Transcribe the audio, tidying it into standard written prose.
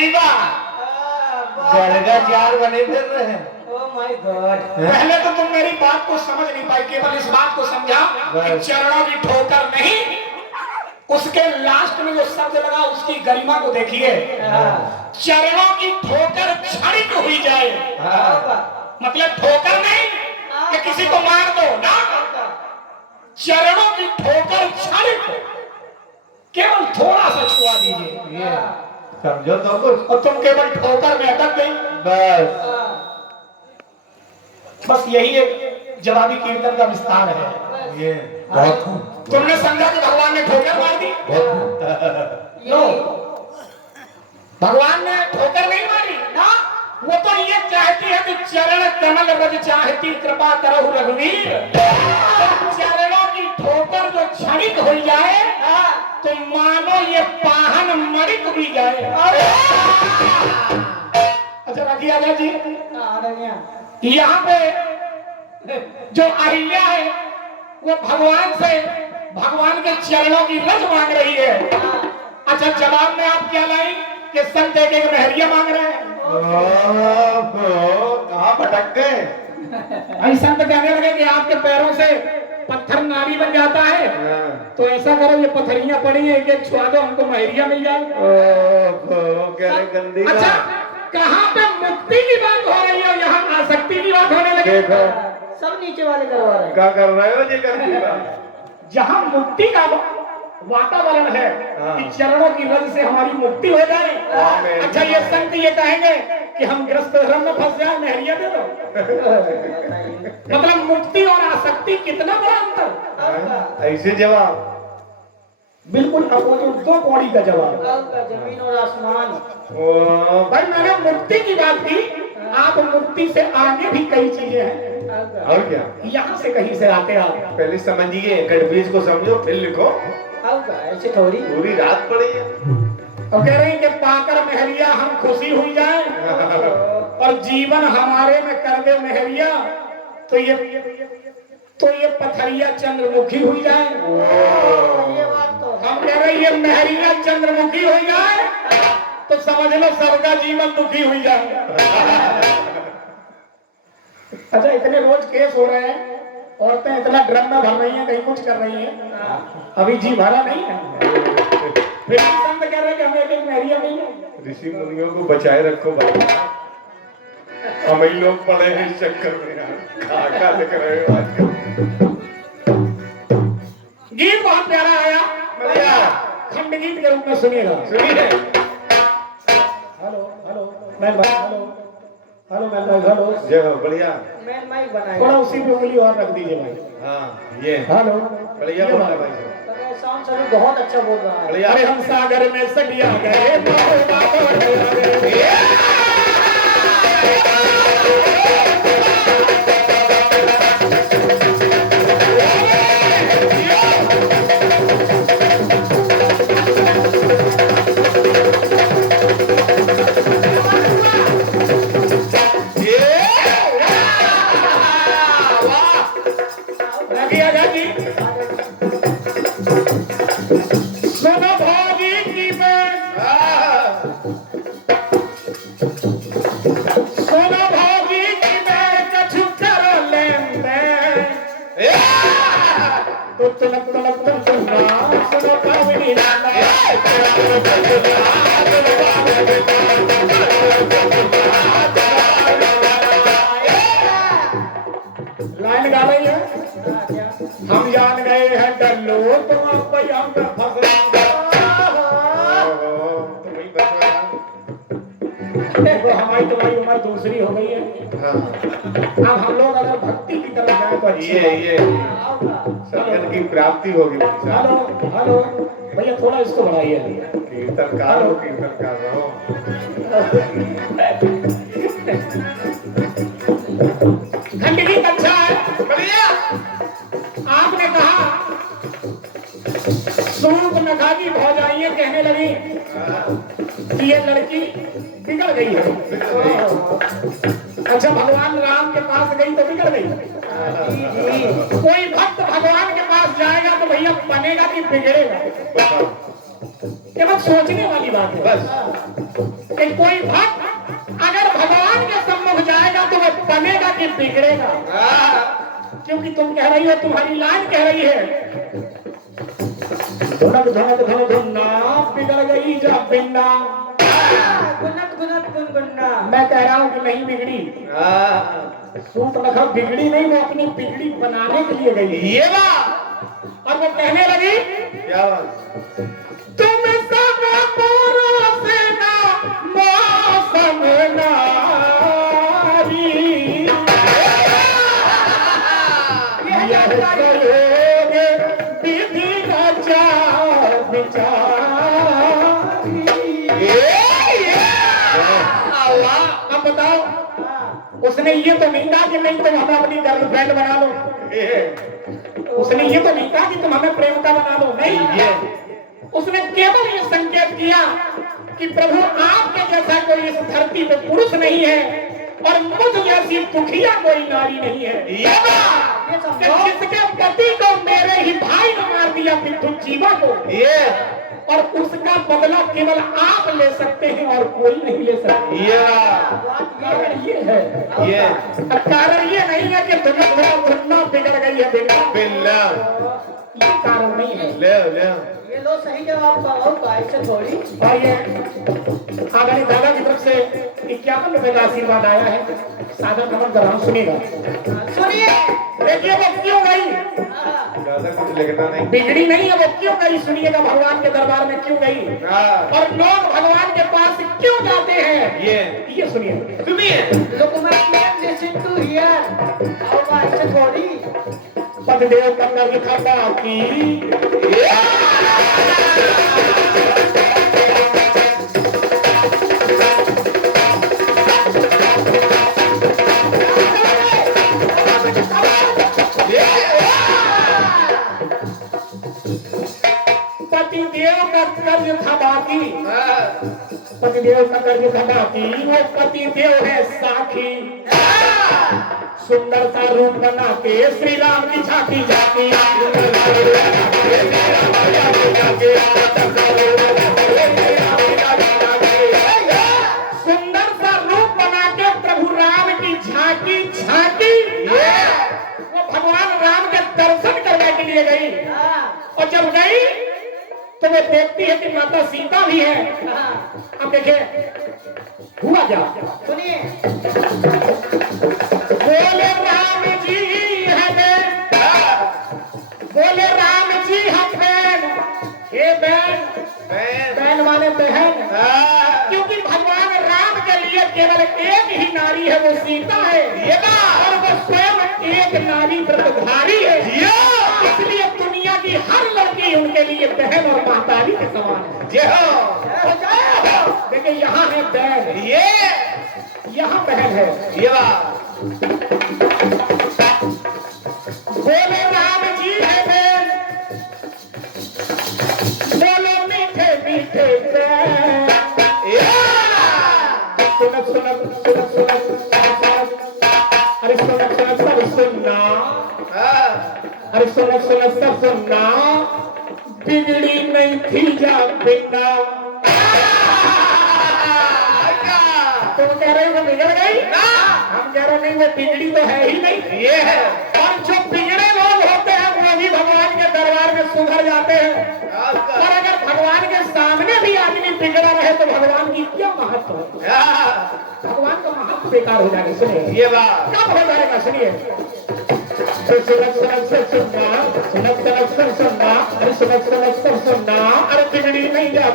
दीवा गड़गा चार बने फिर रहे हैं। Oh my God. पहले तो तुम मेरी बात को समझ नहीं पाई, केवल इस बात को समझा कि चरणों की ठोकर नहीं, उसके लास्ट में जो शब्द लगा उसकी गरिमा को देखिए। चरणों की ठोकर क्षणिक हुई जाए, मतलब ठोकर नहीं कि किसी को मार दो ना, चरणों की ठोकर क्षणिक, केवल थोड़ा सा छुआ दीजिए, ये समझो तो कुछ, और तुम केवल ठोकर में अटक गई। बस यही एक जवाबी कीर्तन का विस्तार है। ये बहुत खूब। तुमने समझा कि भगवान ने ठोकर मार दी? नो, भगवान ने ठोकर नहीं मारी ना, वो तो ये चाहती है कि चरण कमल रज चाहती कृपा करो रघुवीर। चरणों की ठोकर जो क्षणिक हो जाए तो मानो ये पाहन मणिक भी जाए। अच्छा रखिए आजा जी, यहाँ पे जो अहिल्या है वो भगवान से भगवान के चरणों की रज मांग रही है। अच्छा जवाब में आप क्या लाई कि संत एक महरिया मांग रहे हैं। कहाँ भटक गए? भाई संत कहने लगे कि आपके पैरों से पत्थर नारी बन जाता है, तो ऐसा करो ये पत्थरियां पड़ी है, एक छुआ दो, हमको महरिया मिल जाए। गंदी अच्छा कहाँ पे मुक्ति की बात हो रही है, यहाँ आसक्ति की बात होने लगी। सब नीचे वाले करवा रहे हैं। क्या कर रहे हो जी? गंदी बात। जहाँ मुक्ति का वातावरण है कि चरणों की रज से हमारी मुक्ति हो जाए। अच्छा ये संत ये कहेंगे कि हम ग्रस्त धर्म में फंस जाए, महरिया दे दो। मतलब मुक्ति और आसक्ति कितना बड़ा अंतर। ऐसे जवाब बिल्कुल अपोजिट, दो कौड़ी का जवाब। जमीन और आसमान। भाई मैंने मुक्ति की बात की, आप मुक्ति से आगे भी कई चीजें हैं। और क्या? यहाँ से कहीं से आते आप। पहले समझिए, कन्फ्यूज को समझो फिर लिखो। ऐसे थोड़ी पूरी रात पड़ी है और कह रही कि पाकर महरिया हम खुशी हुई जाए और जीवन हमारे में कर दे महरिया, तो ये पथरिया चंद्रमुखी हुई जाए। ये बात तो हम कह रहे ये महरिया चंद्रमुखी हो जाए तो समझ लो सबका जीवन दुखी हुई जाए। अच्छा इतने रोज केस हो रहे हैं, औरतें इतना ड्रम में भर रही हैं, कहीं कुछ कर रही हैं, अभी जी भरा नहीं है। फिर संत कह रहे कि हमें एक महरिया नहीं है। ऋषि मुनियों को बचाए रखो भाई, हम ही लोग पड़े हैं इस चक्कर में यार। क्या लिख रहे हो आजकल? गीत बहुत प्यारा आया, खंड गीत के रूप में सुनिएगा। सुनिए। हेलो हेलो मैं भाई, हेलो हेलो मैं भाई, हेलो जय हो, बढ़िया। मैं माइक बनाया। थोड़ा उसी पे उंगली और रख दीजिए भाई। हाँ ये हेलो बढ़िया बोल रहा भाई। साउंड सभी बहुत अच्छा बोल रहा है। बढ़िया। अरे हम सागर में सटिया गए, लाइन गा रही है। हम जान गए हैं डल्लो, तुम अब हम पे फंस रहे। देखो हमारी तुम्हारी उम्र दूसरी हो गई है। अब हम लोग अगर भक्ति की तरफ जाए तो अच्छी ये सत्संग की प्राप्ति होगी। हेलो हेलो भैया थोड़ा इसको बढ़ाइए। कीर्तनकार हो, कीर्तनकार रहो। खंड गीत अच्छा है, बढ़िया। आपने कहा सूप नखागी भौजाइयां कहने लगी कि ये लड़की बिगड़ गई है। अच्छा भगवान राम के पास गई तो बिगड़ गई। कोई भक्त भगवान के पास जाएगा तो भैया बनेगा कि बिगड़ेगा? केवल सोचने वाली बात है बस कि कोई भक्त अगर भगवान के सम्मुख जाएगा तो वह बनेगा कि बिगड़ेगा। क्योंकि तुम कह रही हो, तुम्हारी लाइन कह रही है धुनक धुनक धुन धुन्ना बिगड़ गई जा बिन्ना। गुनत गुनत गुनगुन्ना। मैं कह रहा हूँ कि नहीं बिगड़ी। सूट रखा बिगड़ी नहीं, वो अपनी बिगड़ी बनाने के लिए गई। ये बात। और वो कहने लगी क्या बात? तुम सब से ना मौसम नारी यह करोगे विधि रचा विचारी। अब बताओ, उसने ये तो नहीं कहा कि नहीं तुम हमें अपनी गर्लफ्रेंड बना लो, उसने ये तो नहीं कहा कि तुम हमें प्रेमिका बना लो, नहीं। उसने केवल ये संकेत किया कि प्रभु आपके जैसा कोई इस धरती पे पुरुष नहीं है और मुझ जैसी दुखिया कोई नारी नहीं है। जिसके पति को मेरे ही भाई ने मार दिया विद्युत जीवा को, और उसका बदला केवल आप ले सकते हैं और कोई नहीं ले सकता। कारण ये है, कारण ये नहीं है कि धुन्ना बिगड़ गई है, बिल्ला ये कारण नहीं है। ले ये लो सही जवाब पाओ ऐसे थोड़ी। और ये आदरणीय दादा की तरफ से 51 रुपए का आशीर्वाद आया है, सादर नमन कर रहा हूँ, सुनिएगा। सुनिए। देखिए वो क्यों गई, दादा कुछ लिखना नहीं। बिगड़ी नहीं है, वो क्यों गई, सुनिएगा भगवान के दरबार में क्यों गई और लोग भगवान के पास क्यों जाते हैं, ये सुनिए। Look my friend, listen to here। आओ ऐसे थोड़ी। पतिदेव कंकर लिखा बाकी पतिदेव का कर्ज था बाकी, पतिदेव का कर्ज था बाकी, वो पतिदेव है साखी। सुंदर सा रूप बना के श्री राम की झांकी जाती, सुंदर सा रूप बना के प्रभु राम की झांकी झांकी, वो भगवान राम के दर्शन करने के लिए गई। और जब गई तो वे देखती है कि माता सीता भी है। अब देखिए हुआ क्या, सुनिए। बोले राम जी हमें, बोले राम जी हमें, हे बहन, बहन माने बहन, क्योंकि भगवान राम के लिए केवल एक ही नारी है, वो सीता है, और वो स्वयं एक नारी व्रतधारी है। इसलिए दुनिया की हर लड़की उनके लिए बहन और मातारी के समान है। देखिए यहाँ है बहन, यहाँ बहन है। बोले राम जी है बहन, बोलो मीठे मीठे बहन, सुनक सुनक सुनक सुनक, अरे सुनक सुनक सब सुनना, अरे सुनक सुनक सब सुनना, बिगड़ी नहीं थी जा बिन्ना। तुम कह रहे हो वो बिगड़ गई, हम कह रहे नहीं, वो बिगड़ी तो है ही नहीं। ये है, और जो बिगड़े लोग होते हैं वो भी भगवान के दरबार में सुधर जाते हैं। और अगर भगवान के सामने भी आदमी बिगड़ा रहे तो भगवान की क्या महत्व है, भगवान का महत्व बेकार हो जाएगा। सुनिए ये बात कब हो जाएगा, सुनिए। सुनक सुनक सब सुनना, सुनक सुनक सब सुनना, अरे सुनक सुनक सब सुनना, अरे बिगड़ी नहीं जा